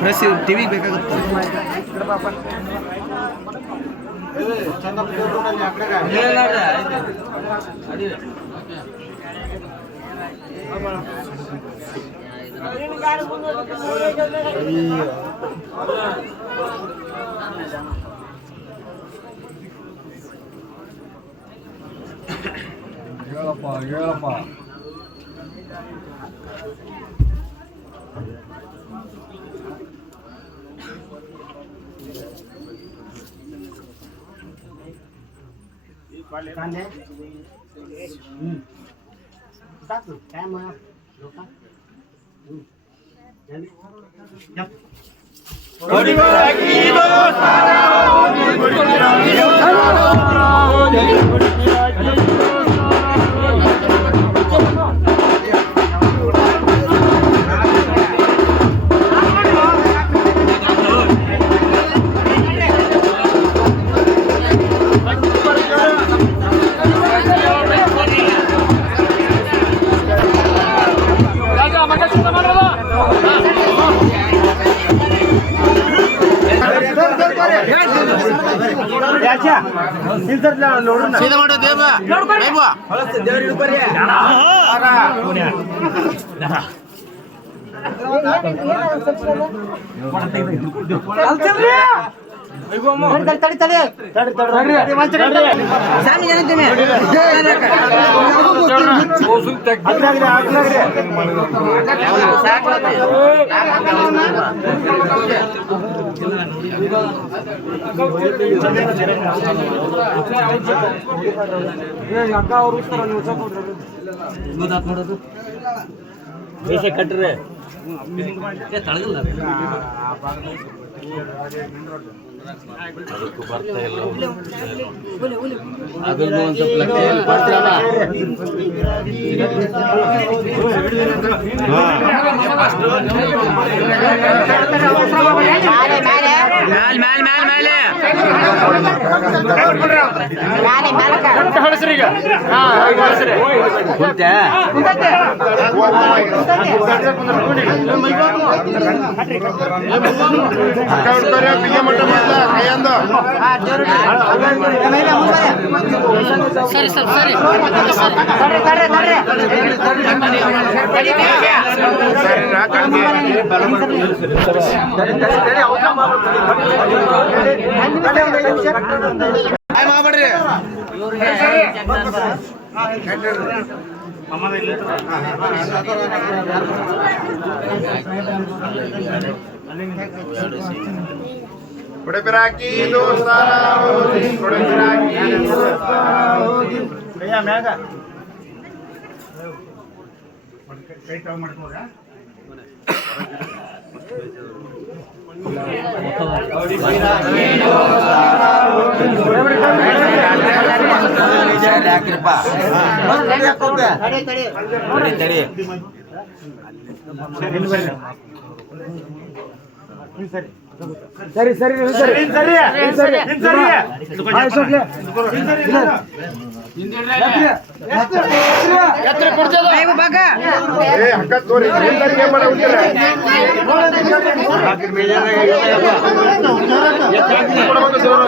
Press ಟಿವಿಗೆ ಬೇಕಾಗುತ್ತೆ. ಹೇಳಪ್ಪ ಸೀದಾ ಮಾಡೋ ದೇವ ಕಟ್ರೆ ತಳಗಲ್ಲ ಅದಕ್ಕೂ ಬರ್ತಾ ಇಲ್ಲ. ಅದನ್ನು ಒಂದು ಸ್ವಲ್ಪ ಬರ್ತೀರಲ್ಲ ಸರಿ ಸರ್ ಸರಿ ಮಾಡ್ಬಿಡ್ರಿ बड़े पिराकी दोस्ताना होगी बड़े पिराकी दोस्ताना होगी भैया मैगा कई टाइम ಮಾಡ್ಕೋರಾ ಸರಿ ಸರಿ ಸರಿ ಸರಿ ಸರಿ ಸರಿ ಎತ್ತರ ಕೊಡ್ತದ ಏ ಬಾಗ ಏ ಹಕ್ಕ ತೋರಿ ಹಿಂದರಿಗೆ ಮಾಡ ಉಂಟರ ಆಕಿರ ಮೇಜಾಗ ಕೊಡಬೇಕು ಜೋರು